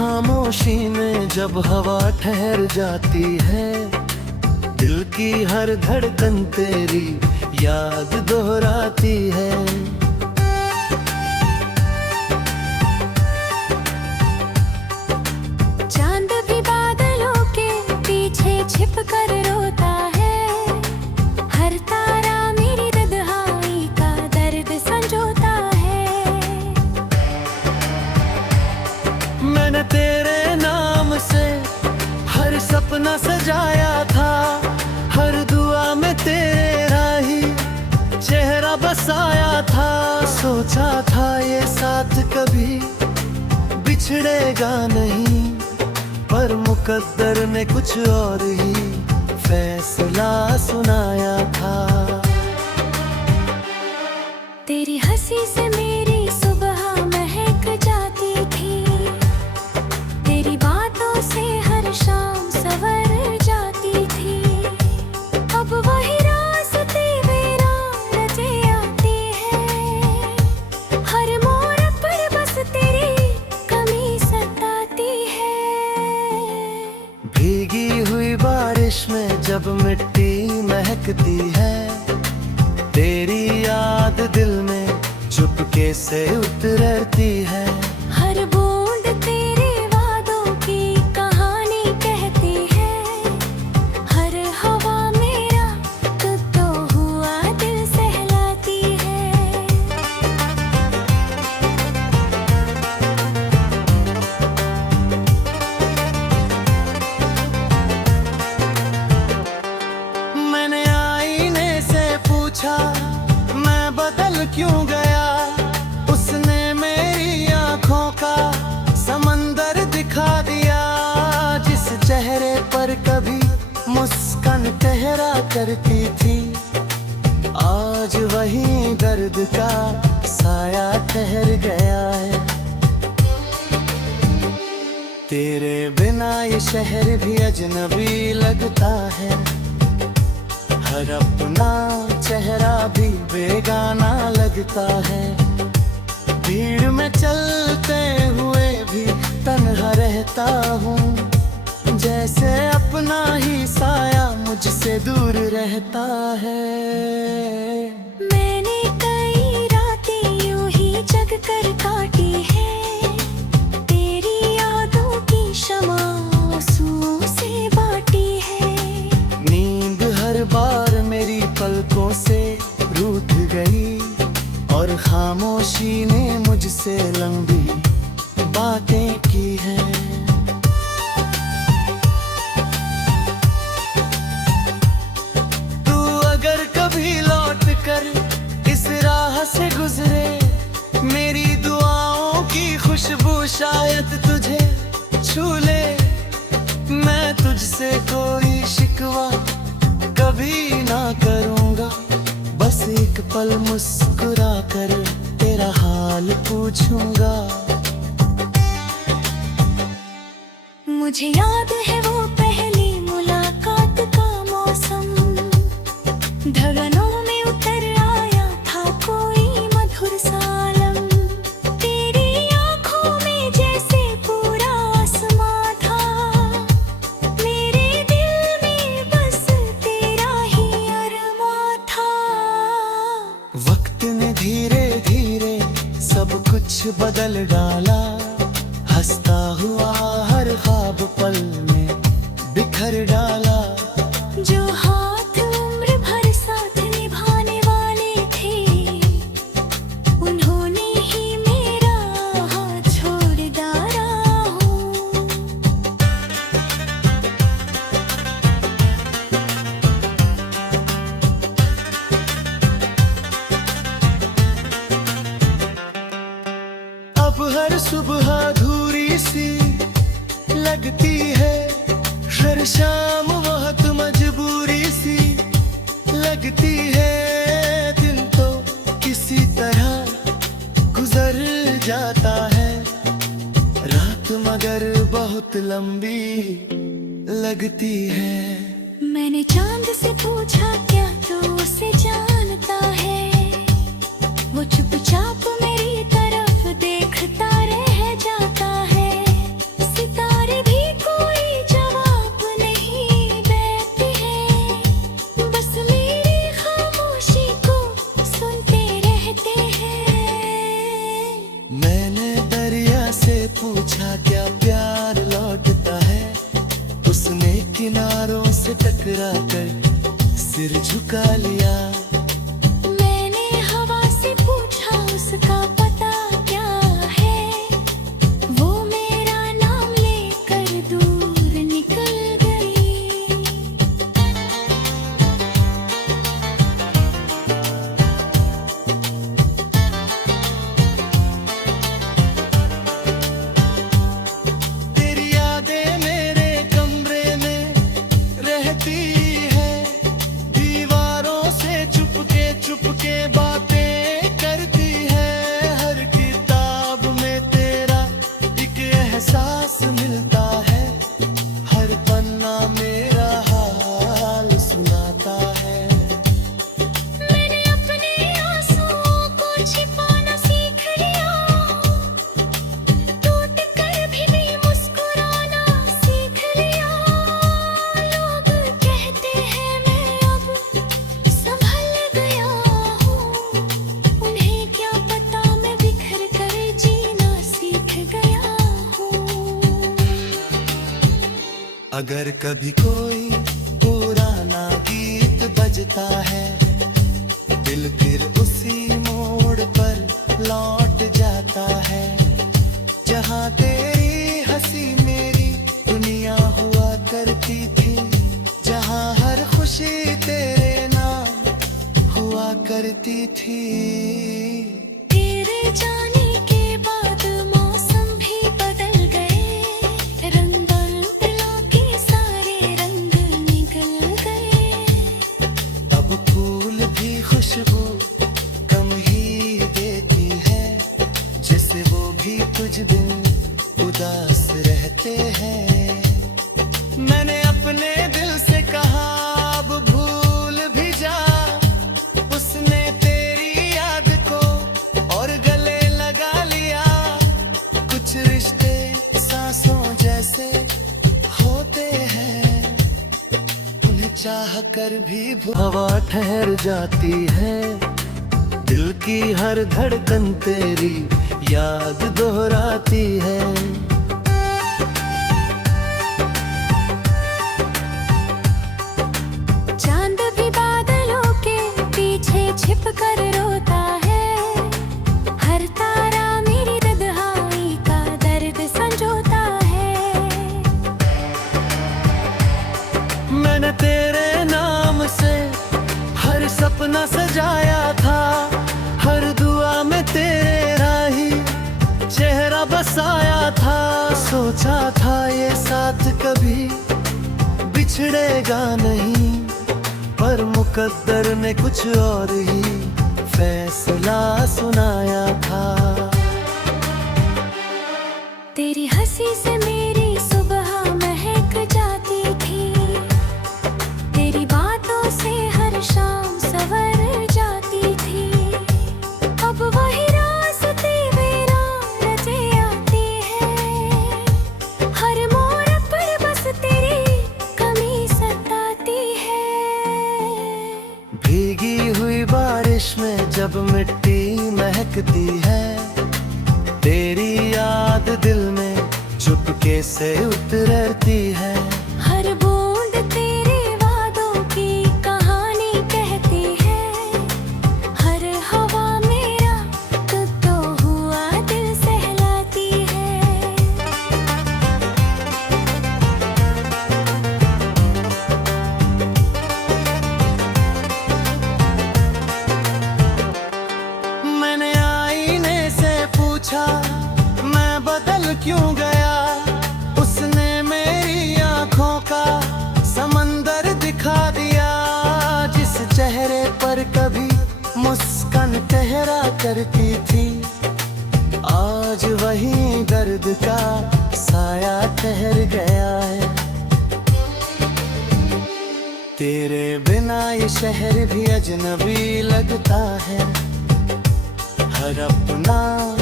खामोशी में जब हवा ठहर जाती है, दिल की हर धड़कन तेरी याद दोहराती है। चांद भी बादलों के पीछे छिप कर रोता है, हर तारा मेरी तन्हाई का दर्द संजोता है। मैंने तेरे नाम से हर सपना सजाया था, हर दुआ में तेरा ही चेहरा बसाया था। सोचा था ये साथ कभी बिछड़ेगा नहीं, पर मुकद्दर ने कुछ और ही फैसला सुनाया था। तेरी हंसी से मेरी सुबह महक जाती थी, तेरी बातों से हर शाम सवर जाती थी। अब वही रास्ते वीरान रचे आती है, हर मोड़ पर बस तेरी कमी सताती है। भीगी हुई बारिश में जब मिट्टी महकती है, तेरी याद दिल में चुपके से उतरती है। हर बूंद तेरे वादों की कहानी कहती है, हर हवा मेरा तो हुआ दिल सहलाती है। मैंने आईने से पूछा मैं बदल क्यों गया, उसने मेरी आंखों का समंदर दिखा दिया। जिस चेहरे पर कभी मुस्कान ठहरा करती थी, आज वही दर्द का साया ठहर गया है। तेरे बिना ये शहर भी अजनबी लगता है, हर अपना चेहरा भी बेगाना लगता है। भीड़ में चलते हुए भी तन्हा रहता हूँ, जैसे अपना ही साया मुझसे दूर रहता है। मैंने कई रातें यूं ही जग कर काटी है, तेरी यादों की शमा आंसुओं से बाटी है। नींद हर बार मेरी पलकों से रूठ गई, और खामोशी ने मुझसे लंबी बातें की है। तू अगर कभी लौट कर इस राह से गुजरे, मेरी दुआओं की खुशबू शायद तुझे छू ले। मैं तुझसे कोई शिकवा कभी ना करूँगा, बस एक पल मुस्कुरा कर तेरा हाल पूछूंगा। मुझे याद है वो पहली मुलाकात का मौसम, धड़कनों में उतर आया था कोई मधुर सालम। तेरी आंखों में जैसे पूरा आसमां था, मेरे दिल में बस तेरा ही अरमां था। वक्त ने धीरे धीरे सब कुछ बदल डाला, हंसता हुआ हर ख्वाब पल में बिखर डाला। जो हाथ उम्र भर साथ निभाने वाले थे, उन्होंने ही मेरा हाथ छोड़ डाला हूँ। अब हर सुबह अधूरी सी लगती है, हर शाम बहुत मजबूरी सी लगती है। दिन तो किसी तरह गुजर जाता है, रात मगर बहुत लंबी लगती है। मैंने चांद से पूछा क्या तू उसे जानता है, वो चुपचाप मेरी तरफ देखता रह जाता है। लिया। मैंने हवा से पूछा उसका पता क्या है, वो मेरा नाम लेकर दूर निकल गई। तेरी यादें मेरे कमरे में रहती है, दीवारों से चुपके बातें करती है। हर किताब में तेरा एक एहसास मिलता है, हर पन्ना मेरा हाल सुनाता है। मैंने अपने आंसुओं को छिपाना सीख लिया, टूट कर भी मुस्कुराना सीख लिया। लोग कहते हैं मैं अब संभल गया हूँ, उन्हें क्या पता मैं बिखर कर जीना सीख गया हूँ। अगर कभी कोई पुराना गीत बजता है, दिल फिर उसी मोड़ पर लौट जाता है, जहाँ तेरी हंसी मेरी दुनिया हुआ करती थी, जहाँ हर खुशी तेरे नाम हुआ करती थी। तेरे जाने के बाद मौसम भी बदल गए, रंग बदला के सारे रंग निकल गए। अब फूल भी खुशबू कम ही देती है, जैसे वो भी कुछ दिन उदास रहते हैं। मैंने अपने दिल से कहा अब भूल भी जा, उसने तेरी याद को और गले लगा लिया। कुछ रिश्ते सांसों जैसे होते हैं, उन्हें चाह कर भी हवा ठहर जाती है, दिल की हर धड़कन तेरी याद दोहराती है। चांद भी बादलों के पीछे छिप कर रोता है, हर तारा मेरी तन्हाई का दर्द संजोता है। मैंने तेरे नाम से हर सपना सजाया था, हर दुआ में तेरा ही चेहरा बसाया था। सोचा था ये साथ कभी बिछड़ेगा नहीं, पर मुकद्दर ने कुछ और ही फैसला सुनाया था। तेरी हंसी से मेरी सुबह महक जाती थी, तेरी बातों से हर शाम सवर जाती थी। अब वही रास्ते मेरा रचे आती है, हर मोड़ पर बस तेरी कमी सताती है। भीगी हुई बारिश में जब मिट्टी महकती है, तेरी याद दिल में चुपके से उतरती है। हर बूंद तेरे वादों की कहानी कहती है, हर हवा मेरा तो हुआ दिल सहलाती है। मैंने आईने से पूछा मैं बदल क्यों गया, उसने मेरी आंखों का समंदर दिखा दिया। जिस चेहरे पर कभी मुस्कान ठहरा करती थी, आज वही दर्द का साया ठहर गया है। तेरे बिना ये शहर भी अजनबी लगता है, हर अपना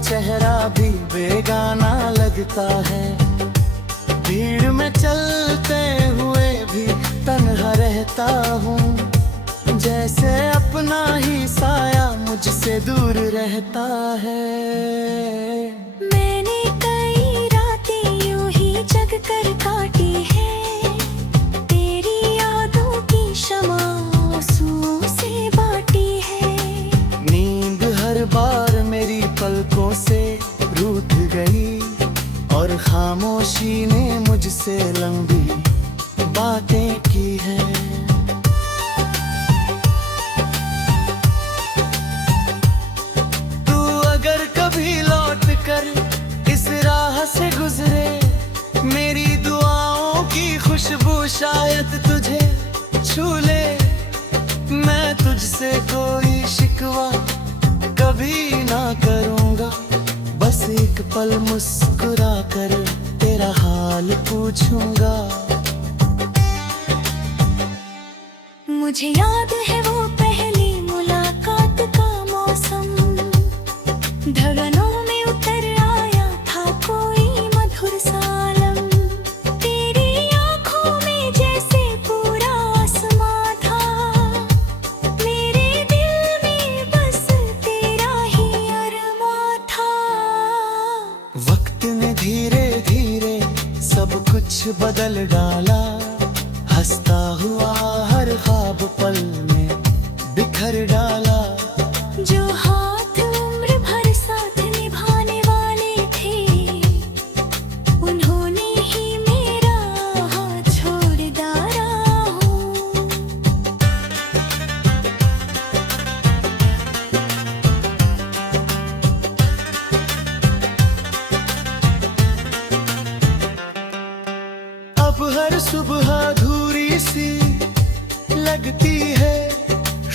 चेहरा भी बेगाना लगता है। भीड़ में चलते हुए भी तन्हा रहता हूँ, जैसे अपना ही साया मुझसे दूर रहता है। मैंने कई रातें यूं ही जग कर काटी है, तेरी यादों की शमां आंसुओं से शायद तुझे छू ले, मैं तुझसे कोई शिकवा कभी ना करूँगा। बस एक पल मुस्कुरा कर तेरा हाल पूछूंगा। मुझे याद है वो पहली मुलाकात का मौसम, धड़कनों में उतर आया था कोई मधुर सालम। तेरी आंखों में जैसे पूरा आसमां था, मेरे दिल में बस तेरा ही अरमां था। वक्त ने धीरे धीरे सब कुछ बदल डाला, हंसता हुआ हर ख्वाब पल में बिखर डाला। जो हाथ उम्र भर साथ निभाने वाले थे, उन्होंने ही मेरा हाथ छोड़ डाला हूँ। अब हर सुबह अधूरी सी लगती है,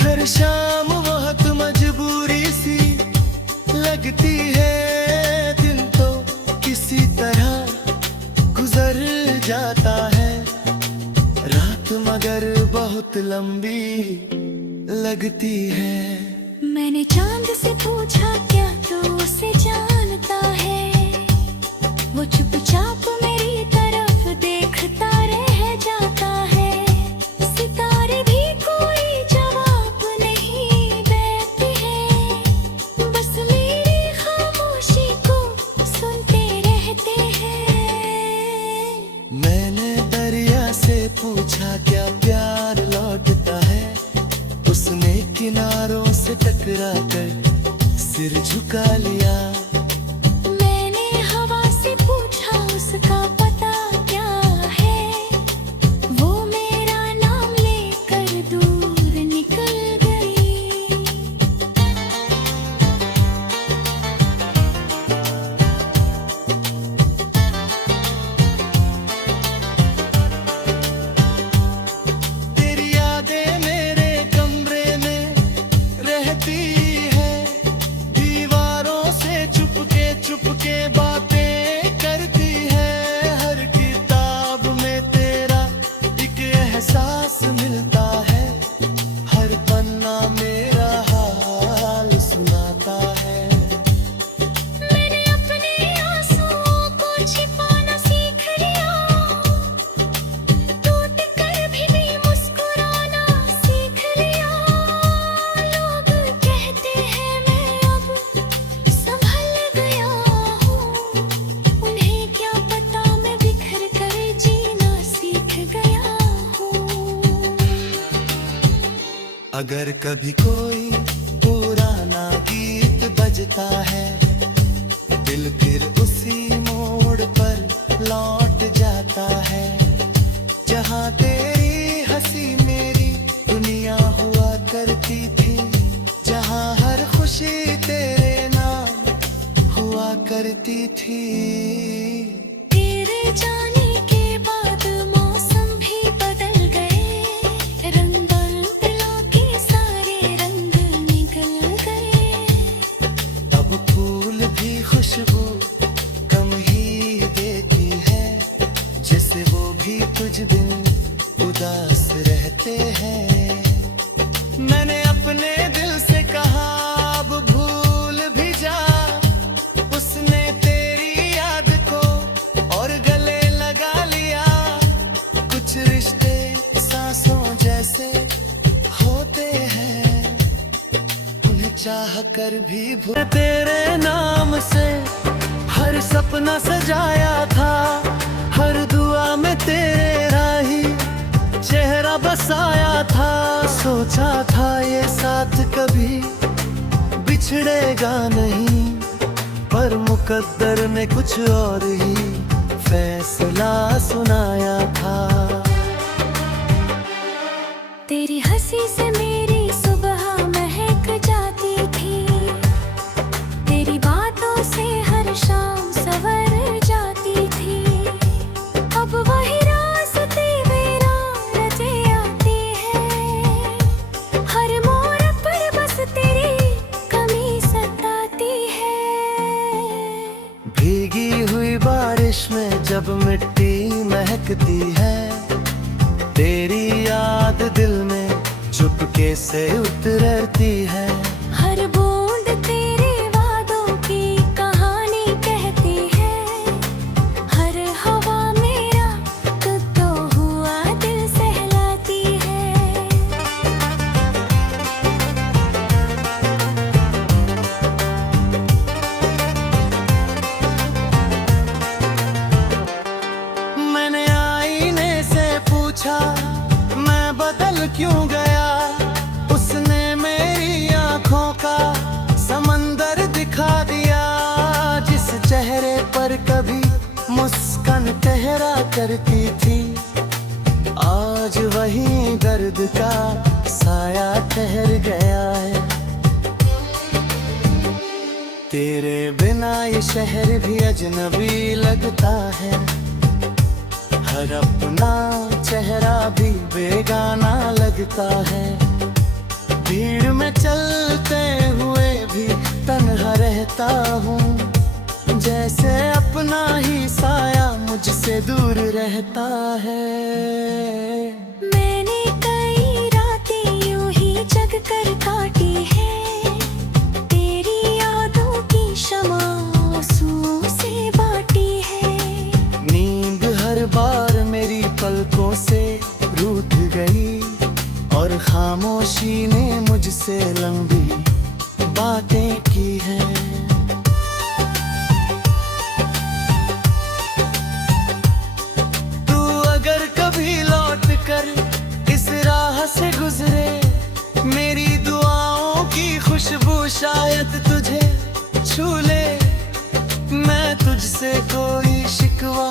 हर शाम बहुत मजबूरी सी लगती है। दिन तो किसी तरह गुजर जाता है, रात मगर बहुत लंबी लगती है। मैंने चांद से पूछा क्या तू उसे जानता है, वो चुपचाप मेरी तरफ देखता रह जाता है। सितारे भी कोई जवाब नहीं देते हैं, बस मेरी खामोशी को सुनते रहते हैं। मैंने दरिया से पूछा क्या प्यार लौटता है, उसने किनारों से टकरा कर सिर झुका लिया। मैंने हवा से पूछा उसका पता क्या है, वो मेरा नाम लेकर दूर निकल गई। तेरी यादें मेरे कमरे में रहती है, दीवारों से चुपके बातें करती है। हर किताब में तेरा एक एहसास मिलता है, हर पन्ना मेरा हाल सुनाता है। मैंने अपने आंसुओं को छिपाना सीख लिया, टूट कर भी मुस्कुराना सीख लिया। लोग कहते हैं मैं अब संभल गया हूँ, उन्हें क्या पता मैं बिखर कर जीना सीख गया हूँ। अगर कभी कोई पुराना गीत बजता है, दिल फिर उसी मोड़ पर लौट जाता है। जहाँ तेरी हंसी मेरी दुनिया हुआ करती थी, जहाँ हर खुशी तेरे नाम हुआ करती थी। तेरे जाने के बाद मौसम भी बदल गए, रंग बदला के सारे रंग निकल गए। अब फूल भी खुशबू कम ही देती है, जैसे वो भी कुछ दिन उदास रहते हैं। मैंने अपने दिल से कहा अब भूल भी जा, उसने तेरी याद को और गले लगा लिया। कुछ रिश्ते सांसों जैसे होते हैं, उन्हें चाह कर भी भूल। तेरे नाम से हर सपना सजाया था, हर दुआ में तेरा ही चेहरा बसाया था। सोचा था ये साथ कभी बिछड़ेगा नहीं, पर मुकद्दर ने कुछ और ही फैसला सुनाया था। तेरी हंसी से मेरी सुबह महक जाती थी, तेरी बातों से हर शाम सवर जाती थी। अब वही रास्ते मेरा जब मिट्टी महकती है, तेरी याद दिल में चुपके से उतरती है। हर बूंद तेरे वादों की कहानी कहती है, हर हवा मेरा तो हुआ दिल सहलाती है। मैंने आईने से पूछा मैं बदल क्यों गया, उसने मेरी आंखों का समंदर दिखा दिया। जिस चेहरे पर कभी मुस्कान ठहरा करती थी, आज वही दर्द का साया ठहर गया है। तेरे बिना ये शहर भी अजनबी लगता है, हर अपना चेहरा भी बेगाना लगता है। भीड़ में चलते हुए भी तन्हा रहता हूँ, जैसे अपना ही साया मुझसे दूर रहता है। मैंने कई रातें यूं ही जग कर काटी है, तेरी यादों की शमा आंसुओं से बाटी है। नींद हर बार मेरी पलकों से रूठ गई, और खामोशी ने मुझसे लंबी बातें की है। तू अगर कभी लौट कर इस राह से गुजरे, मेरी दुआओं की खुशबू शायद तुझे छू ले। मैं तुझसे कोई शिकवा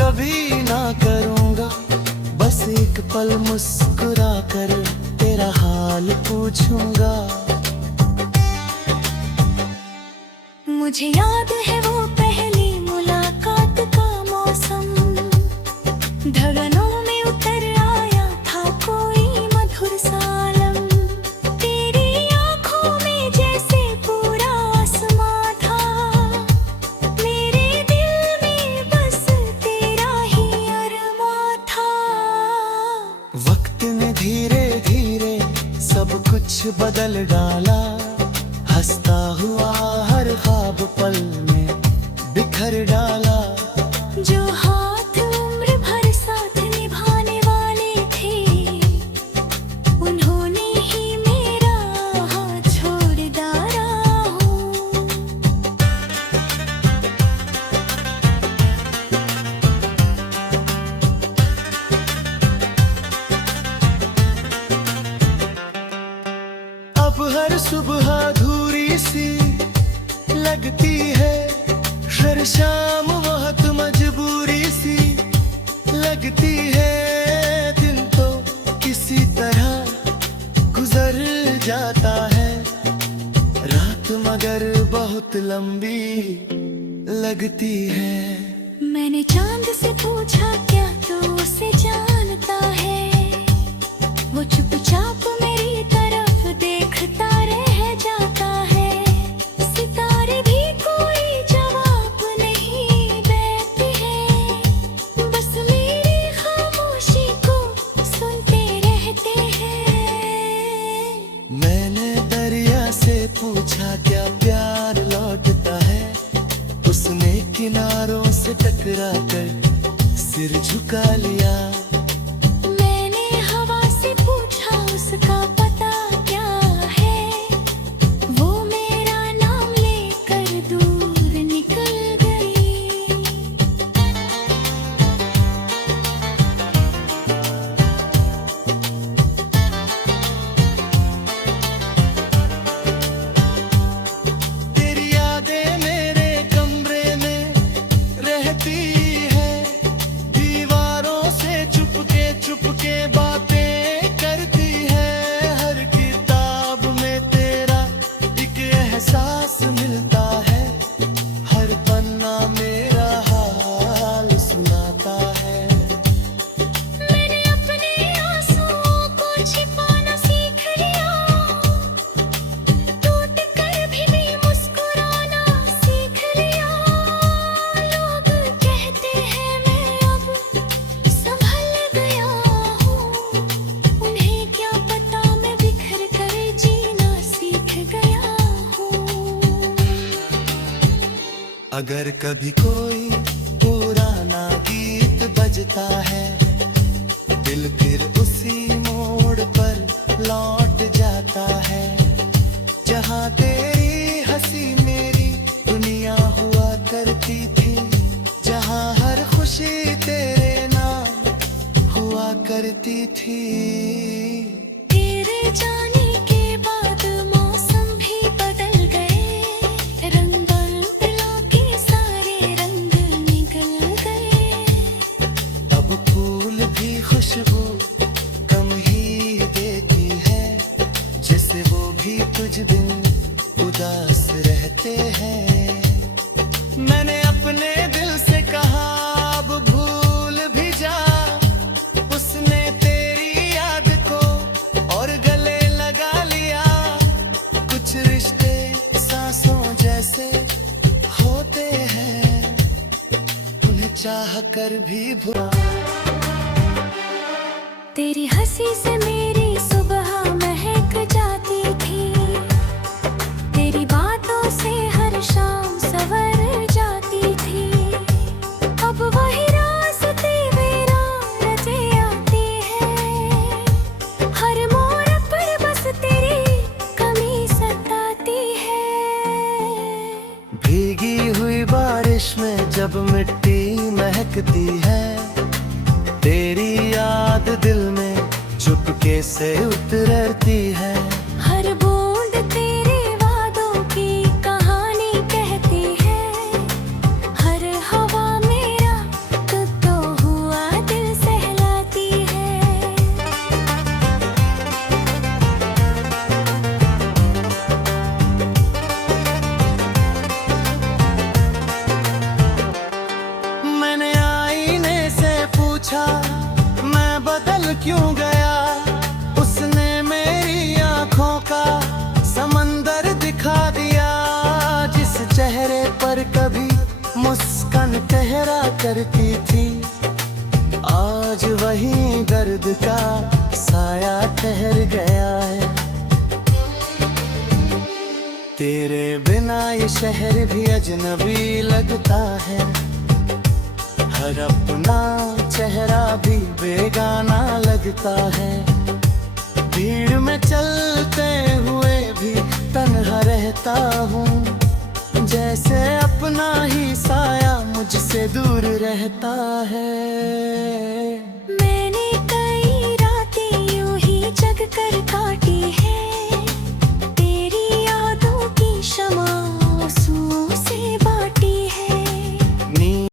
कभी ना करूँगा, बस एक पल मुस्कुरा कर तेरा हाल पूछूंगा। मुझे याद है वो पहली मुलाकात का मौसम, धड़कनों में उतर आया था कोई मधुर सालम। तेरी आंखों में जैसे पूरा आसमां था, मेरे दिल में बस तेरा ही अरमां था। वक्त ने धीरे धीरे सब कुछ बदल डाला, हंसता हुआ हर ख्वाब पल में बिखर डाला। जो हाथ उम्र भर साथ निभाने वाले थे, उन्होंने ही मेरा हाथ छोड़ डाला हूँ। अब हर सुबह अधूरी सी लगती है, हर शाम बहुत मजबूरी सी लगती है। दिन तो किसी तरह गुजर जाता है, रात मगर बहुत लंबी लगती है। मैंने चांद से पूछा क्या तू उसे जानता है, वो चुपचाप मेरी तरफ देखता रह जाता है। सितारे भी कोई जवाब नहीं देते हैं, बस मेरी खामोशी को सुनते रहते हैं। मैंने दरिया से पूछा क्या प्यार लौटता है, उसने किनारों से टकरा कर सिर झुका लिया। मैंने हवा से पूछा उसका पता अगर कभी कोई पुराना गीत बजता है, दिल फिर उसी मोड़ पर लौट जाता है। जहाँ तेरी हंसी मेरी दुनिया हुआ करती थी, जहाँ हर खुशी तेरे नाम हुआ करती थी। तेरे जाने के बाद मौसम भी बदल गए, रंग बदला के सारे रंग निकल गए। अब फूल भी खुशबू कम ही देती है, जैसे वो भी तुझ बिन उदास रहते हैं। मैंने अपने दिल से कहा अब भूल भी जा, उसने तेरी याद को और गले लगा लिया। कुछ रिश्ते सांसों जैसे होते हैं, उन्हें चाह कर भी भुला। तेरी हंसी से मेरी सुबह महक जाती थी, तेरी बातों से हर शाम सवर जाती थी। अब वही रास्ते वीरान रचे आती है, हर मोड़ पर बस तेरी कमी सताती है। भीगी हुई बारिश में जब मिट्टी महकती है, तेरी याद दिल में चुपके से उतरती है। हर बूंद तेरे वादों की कहानी कहती है, हर हवा मेरा तो हुआ दिल सहलाती है। मैंने आईने से पूछा मैं बदल क्यों गया, उसने मेरी आंखों का समंदर दिखा दिया। जिस चेहरे पर कभी मुस्कान ठहरा करती थी, आज वही दर्द का साया ठहर गया है। तेरे बिना ये शहर भी अजनबी लगता है, हर अपना चेहरा भी बेगाना लगता है। भीड़ में चलते हुए भी तन्हा रहता हूँ, जैसे अपना ही साया मुझसे दूर रहता है।